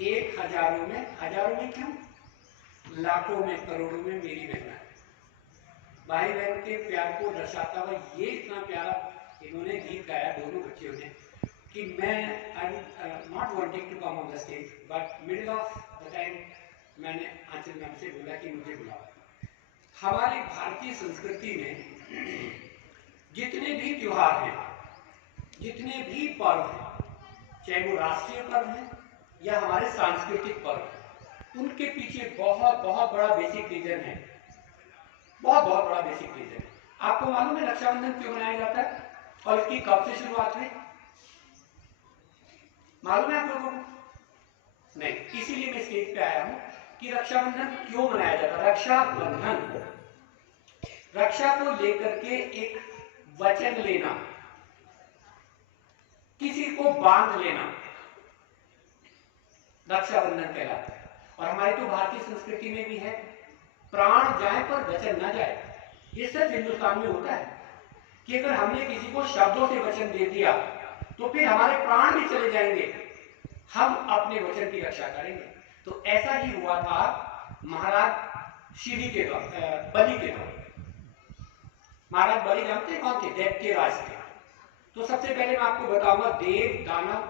एक हजारों में क्यों, लाखों में, करोड़ों में मेरी बहना है। भाई बहन के प्यार को दर्शाता हुआ ये इतना प्यारा इन्होंने गीत गाया दोनों बच्चियों ने कि मैं I not wanting to come on the stage, but middle of the time मैंने आंचल मैम से बोला कि मुझे बुलाओ। हमारी भारतीय संस्कृति में जितने भी त्योहार हैं, जितने भी पर्व हैं, चाहे वो राष्ट्रीय पर्व हैं या हमारे सांस्कृतिक पर्व हैं, उनके पीछे बहुत बहुत बड़ा बेसिक रीजन है, बहुत बहुत बड़ा बेसिक रीजन है। आपको मालूम है रक्षाबंधन क्यों मनाया जाता है और इसकी कब से शुरुआत हुई? मालूम है आप लोगों को? नहीं, इसीलिए मैं स्टेज पे आया हूं कि रक्षाबंधन क्यों मनाया जाता है। रक्षाबंधन, रक्षा को लेकर के एक वचन लेना, किसी को बांध लेना, रक्षाबंधन कहलाता है। और हमारी तो भारतीय संस्कृति में भी है, प्राण जाए पर वचन ना जाए। ये सिर्फ हिंदुस्तान में होता है कि अगर हमने किसी को शब्दों से वचन दे दिया तो फिर हमारे प्राण भी चले जाएंगे, हम अपने वचन की रक्षा करेंगे। तो ऐसा ही हुआ था महाराज शिवी के दौर, बलि के दौर। महाराज बलि जानते हैं कौन थे? दैत्य राज थे। तो सबसे पहले मैं आपको बताऊंगा, देव, दानव,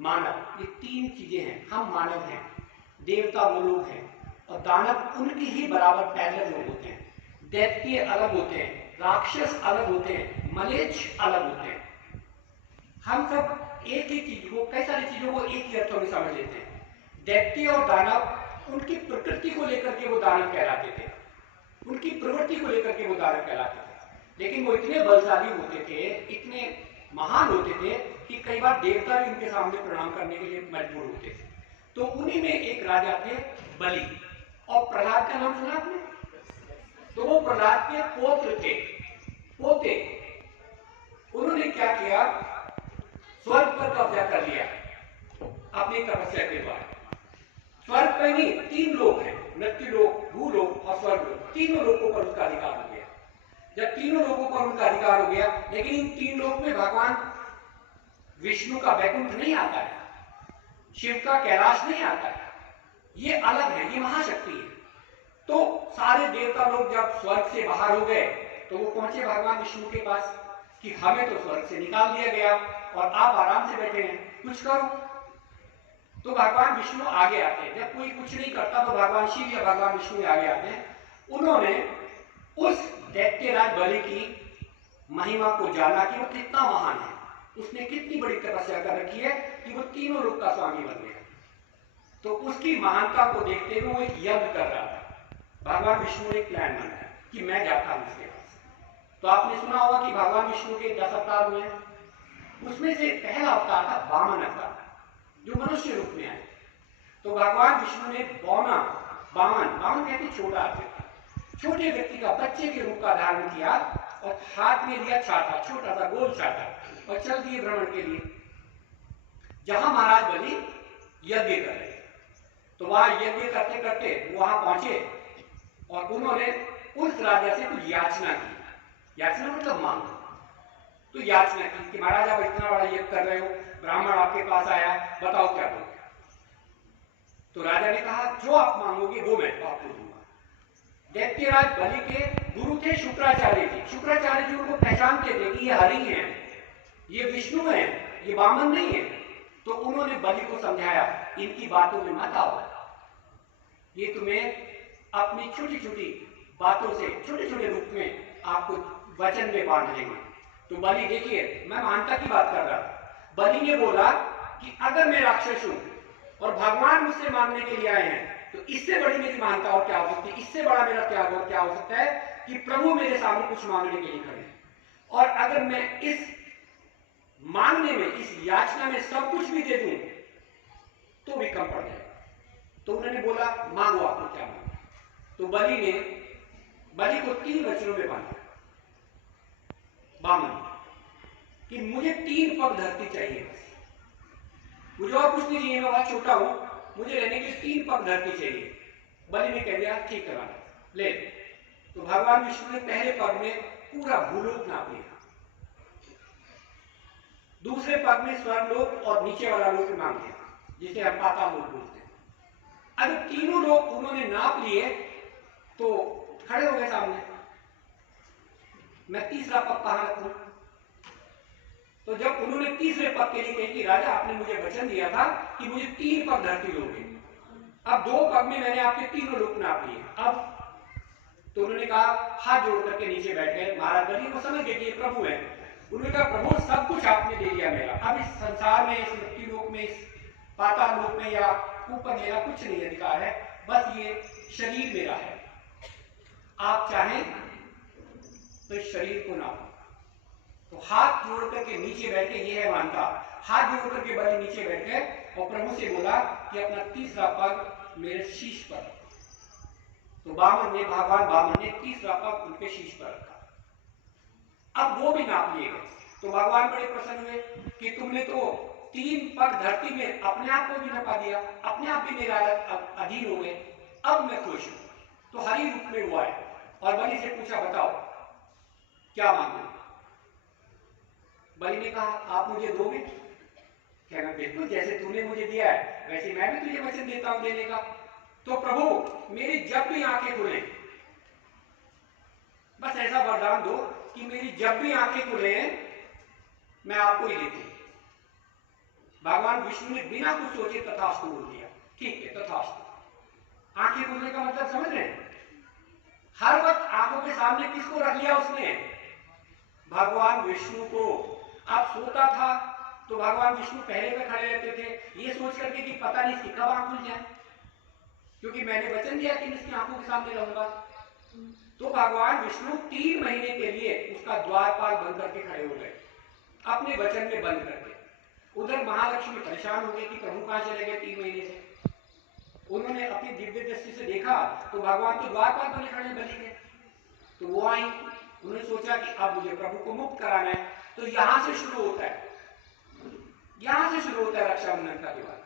मानव, ये तीन चीजें हैं। हम मानव हैं, देवता वो लोग हैं, और दानव उनकी ही बराबर पैरेलल लोग होते हैं। दैत्य अलग होते हैं, राक्षस अलग होते हैं, मलेच्छ अलग होते हैं। हम सब एक ही चीज को, कई सारी चीजों को एक ही अर्थों में समझ लेते हैं। दैत्य और दानव, उनकी प्रकृति को लेकर के वो दानव कहलाते थे, उनकी प्रवृत्ति को लेकर के वो दानव कहलाते थे। लेकिन वो इतने बलशाली होते थे, इतने महान होते थे कि कई बार देवता भी उनके सामने प्रणाम करने के लिए मजबूर होते थे। तो उन्हीं में एक राजा थे बलि, और प्रहलाद का नाम सुना आपने? तो वो प्रहलाद के पोत्र थे, पोते। उन्होंने क्या किया, स्वर्ग पर कब्जा कर लिया अपनी तपस्या के द्वारा। स्वर्ग पर नहीं, तीन लोग हैं, मृत्यु लोक, भूलोक और स्वर्ग लोक, तीनों लोगों पर उसका अधिकार हो गया। जब तीनों लोगों पर उनका अधिकार हो गया, लेकिन इन तीन लोक में भगवान विष्णु का वैकुंठ नहीं आता है, शिव का कैलाश नहीं आता है, ये अलग है, ये महाशक्ति है। तो सारे देवता लोग जब स्वर्ग से बाहर हो गए तो वो पहुंचे भगवान विष्णु के पास कि हमें तो स्वर्ग से निकाल दिया गया और आप आराम से बैठे हैं, कुछ करो। तो भगवान विष्णु आगे आते हैं। जब कोई कुछ नहीं करता तो भगवान शिव या भगवान विष्णु आगे आते हैं। उन्होंने उस दैत्यराज बलि की महिमा को जाना कि वो कितना महान है, उसने कितनी बड़ी तपस्या कर रखी है कि वो तीनों लोक का स्वामी बन गया। तो उसकी महानता को देखते हुए वो एक यज्ञ कर रहा था। भगवान विष्णु ने एक प्लान बनाया कि मैं जाता हूं उसके पास। तो आपने सुना होगा कि भगवान विष्णु के 10 अवतार हुए, उसमें से पहला अवतार था वामन अवतार, जो मनुष्य रूप में आए। तो भगवान विष्णु ने वामन कहते छोटा व्यक्ति, छोटे व्यक्ति का, बच्चे के रूप का धारण किया और हाथ में लिया छाता, छोटा सा गोल छाता, और चल दिए भ्रमण के लिए जहां महाराज बलि यज्ञ कर रहे। तो वहां यज्ञ करते करते वहां पहुंचे और उन्होंने उस राजा से कुछ याचना की। याचना मतलब मांग। तो याचना की कि महाराज आप इतना बड़ा यज्ञ कर रहे हो, ब्राह्मण आपके पास आया, बताओ क्या दोगे। तो राजा ने कहा जो आप मांगोगे वो मैं आपको दूंगा। दैत्यराज बलि के गुरु थे शुक्राचार्य जी। शुक्राचार्य जी उनको पहचानते थे कि ये हरि हैं, ये विष्णु हैं, ये वामन नहीं है। तो उन्होंने बलि को समझाया, इनकी बातों में मत आओ, ये तुम्हें अपनी छोटी छोटी बातों से, छोटे छोटे रूप में आपको वचन में बांध लेंगे। तो बलि, देखिए मैं महानता की बात कर रहा था। बलि ने बोला कि अगर मैं राक्षस हूं और भगवान मुझसे मांगने के लिए आए हैं तो इससे बड़ी मेरी महानता और क्या हो सकती है, इससे बड़ा मेरा त्याग और क्या हो सकता है कि प्रभु मेरे सामने कुछ मांगने के लिए खड़े हैं। और अगर मैं इस मांगने में, इस याचना में सब कुछ भी दे दूं तो भी कम पड़ जाएगा। तो उन्होंने बोला मांगो, आपको क्या मांगो। तो बलि को 3 वचनों में बांधा वामन कि मुझे 3 पग धरती चाहिए, बस मुझे और कुछ नहीं चाहिए, मैं बहुत छोटा हूं, मुझे रहने के लिए 3 पग धरती चाहिए। बलि ने कह दिया ठीक करवा ले। तो भगवान विष्णु ने पहले पग में पूरा भूलोक नाप लिया, दूसरे पग में स्वर्गलोक और नीचे वाला लोक मांग लिया, जिसे हम पाताल लोक बोलते हैं। अब तीनों लोग उन्होंने नाप लिए तो खड़े हो गए सामने, मैं तीसरा पग कहां रखूं? तो जब उन्होंने तीसरे पग के लिए कही कि राजा आपने मुझे वचन दिया था कि मुझे 3 पग धरती दोगे, अब 2 पग में मैंने आपके तीनों लोग नाप लिए, अब तो उन्होंने कहा, हाथ जोड़ करके नीचे बैठ गए। महाराज बलि को समझ गए कि ये प्रभु है। उन्होंने कहा प्रभु सब कुछ आपने दे दिया मेरा, अब इस संसार में, इस मृत्यु लोक में, इस पाताल लोक में या ऊपर मेरा कुछ नहीं अधिकार है, बस ये शरीर मेरा है, आप चाहें तो इस शरीर को नापो। तो हाथ जोड़ करके नीचे बैठे, ये है मानता, हाथ जोड़ करके बलि नीचे बैठ गए और प्रभु से बोला कि अपना तीसरा पग मेरे शीश पर रखो। तो भगवान बामन ने तीसरा पग उनके शीश पर रखा। अब वो भी नाप लिए गए। तो भगवान बड़े प्रसन्न हुए कि तुमने तो 3 पग धरती में अपने आप को भी नपा दिया, अपने आप भी मेरा अधीन हो गए, अब मैं खुश हूं। तो हरि रूप में हुआ है और बलि से पूछा बताओ क्या मांगो? बलि ने कहा आप मुझे दोगे? कहना बिल्कुल, जैसे तूने मुझे दिया है वैसे मैं भी तुझे वचन देता हूं देने का। तो प्रभु मेरी जब भी आंखें खुले, बस ऐसा वरदान दो कि मेरी जब भी आंखें खुले मैं आपको ही देखूं। भगवान विष्णु ने बिना कुछ सोचे तथास्तु बोल दिया, ठीक है तथास्तु। आंखें खुलने का मतलब समझ रहे हैं? हर वक्त आंखों के सामने किसको रख लिया उसने? भगवान विष्णु को। अब सोता था तो भगवान विष्णु पहले पे खड़े रहते थे, ये सोच करके कि पता नहीं इसकी कब आंख खुल जाए, क्योंकि मैंने वचन दिया कि मैं इसकी आंखों के सामने रहूंगा। तो भगवान विष्णु 3 महीने के लिए उसका द्वारपाल बंद करके खड़े हो गए, अपने वचन में बंद करके। उधर महालक्ष्मी परेशान हो गई कि प्रभु कहां चले गए 3 महीने से। उन्होंने अपनी दिव्य दृष्टि से देखा तो भगवान तो द्वारपाल बने खड़े बलि के। तो वो आई, उन्होंने सोचा कि अब मुझे प्रभु को मुक्त कराना है। तो यहां से शुरू होता है, यहां से शुरू होता है रक्षाबंधन का त्योहार।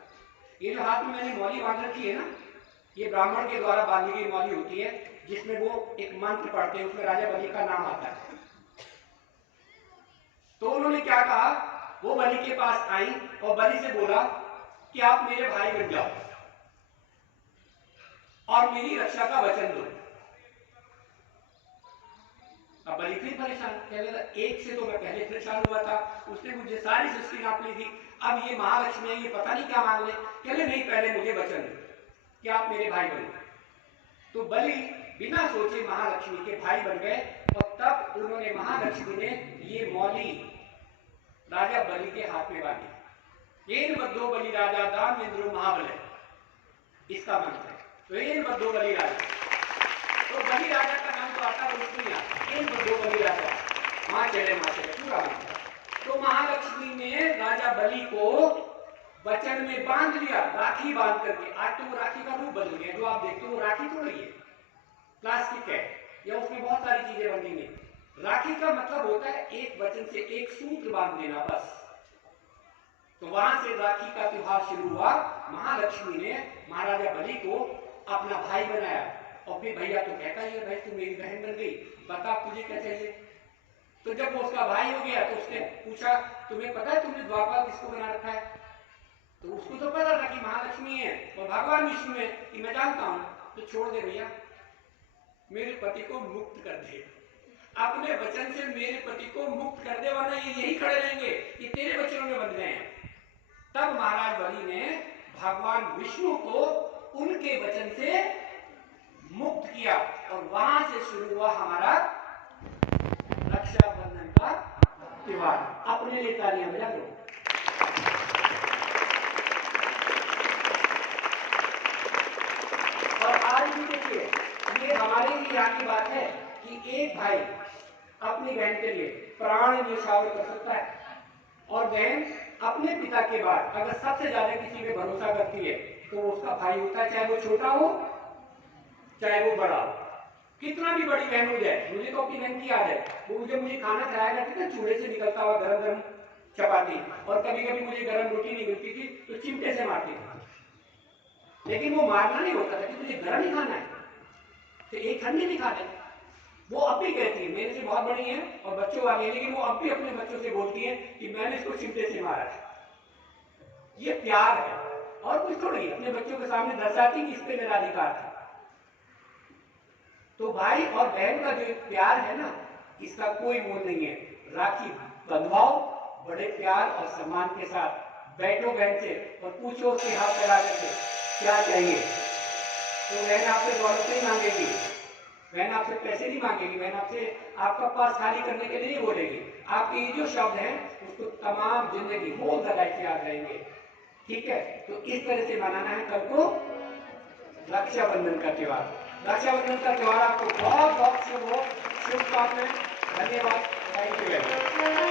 ये जो हाथ में मैंने मौली बांध रखी है ना, ये ब्राह्मण के द्वारा बांधी गई मौली होती है, जिसमें वो एक मंत्र पढ़ते हैं, उसमें राजा बलि का नाम आता है। तो उन्होंने क्या कहा, वो बलि के पास आई और बलि से बोला कि आप मेरे भाई बन जाओ और मेरी रक्षा का वचन दो। अब बलि फिर परेशान, कहने लगा एक से तो मैं पहले परेशान हुआ था, उसने मुझे सारी सृष्टि नाप ली थी, अब ये महालक्ष्मी है, ये पता नहीं क्या मांग ले। कहले नहीं, पहले मुझे वचन दो कि आप मेरे भाई बनो। तो बलि बिना सोचे महालक्ष्मी के भाई बन गए और तब उन्होंने, महालक्ष्मी ने ये मौली राजा बलि के हाथ में बांधी। येन बद्धो बलि राजा दानवेंद्रो महाबले, इसका मंत्र है। तो येन बद्धो बलि राजा, तो बलि राजा का नाम तो आता है, उसको नहीं आता। येन बद्धो बलि राजा, मां चले पूरा मंत्र। तो महालक्ष्मी ने राजा बलि को वचन में बांध लिया, राखी बांध करके। आज तो वो राखी का रूप बदल गया, जो आप देखते हो वो राखी तो नहीं है, प्लास्टिक है या उसमें बहुत सारी चीजें बंधी नहीं। राखी का मतलब होता है एक वचन से एक सूत्र बांध देना, बस। तो वहां से राखी का त्योहार शुरू हुआ। महालक्ष्मी ने महाराजा बलि को अपना भाई बनाया और फिर भैया तो कहता ही है, भाई तू मेरी बहन बन गई, बता तुझे क्या चाहिए। तो जब वो उसका भाई हो गया तो उसने पूछा तुम्हें पता है तुमने द्वारपाल किसको बना रखा है? तो उसको तो पता था कि महालक्ष्मी है और भगवान विष्णु है, कि मैं जानता हूं। तो छोड़ दे भैया, मेरे पति को मुक्त कर दे, अपने वचन से मेरे पति को मुक्त कर दे, वरना ये यही खड़े रहेंगे, ये तेरे वचनों में बंध गए हैं। तब महाराज बलि ने भगवान विष्णु को उनके वचन से मुक्त किया और वहां से शुरू हुआ हमारा रक्षाबंधन का त्योहार। अपने लिए तालियां बजा दो। और आज भी देखिए, ये हमारे लिए यहाँ की बात है कि एक भाई अपनी बहन के लिए प्राण न्यौछावर कर सकता है, और बहन अपने पिता के बाद अगर सबसे ज्यादा किसी पे भरोसा करती है तो वो उसका भाई होता है, चाहे वो छोटा हो चाहे वो बड़ा हो। कितना भी बड़ी बहन हो जाए, मुझे तो अपनी बहन की याद है, वो मुझे खाना खिलाया करती थी, चूल्हे से निकलता हुआ गरम गरम चपाती, और कभी कभी मुझे गरम रोटी नहीं मिलती थी तो चिमटे से मारती थी। लेकिन वो मारना नहीं होता था कि तुझे गरम ही खाना है, तो एक ठंडी नहीं खाते। वो अब भी कहती है, मेरे से बहुत बड़ी है और बच्चों वाली है, लेकिन वो अब भी अपने बच्चों से बोलती है कि मैंने इसको चिमटे से मारा है। ये प्यार है, और कुछ थोड़ी, अपने बच्चों के सामने दर्शाती कि इस पे मेरा अधिकार था। तो भाई और बहन का जो प्यार है ना, इसका कोई मोल नहीं है। राखी बंधवाओ बड़े प्यार और सम्मान के साथ, बैठो बहन से और पूछो उसके हाथ लगा करके क्या चाहिए। तो बहन आपसे दौलत नहीं मांगेगी, बहन आपसे पैसे नहीं मांगेगी, बहन आपसे आपका पर्स खाली करने के लिए नहीं बोलेगी। आपके ये जो शब्द हैं उसको तमाम जिंदगी बोल लगाए याद रहेंगे। ठीक है, तो इस तरह से मनाना है कल को रक्षाबंधन का त्योहार। रक्षाबंधन का त्योहार आपको बहुत बहुत शुभ हो, शुभकामनाएं। धन्यवाद, थैंक यू वेरी मच।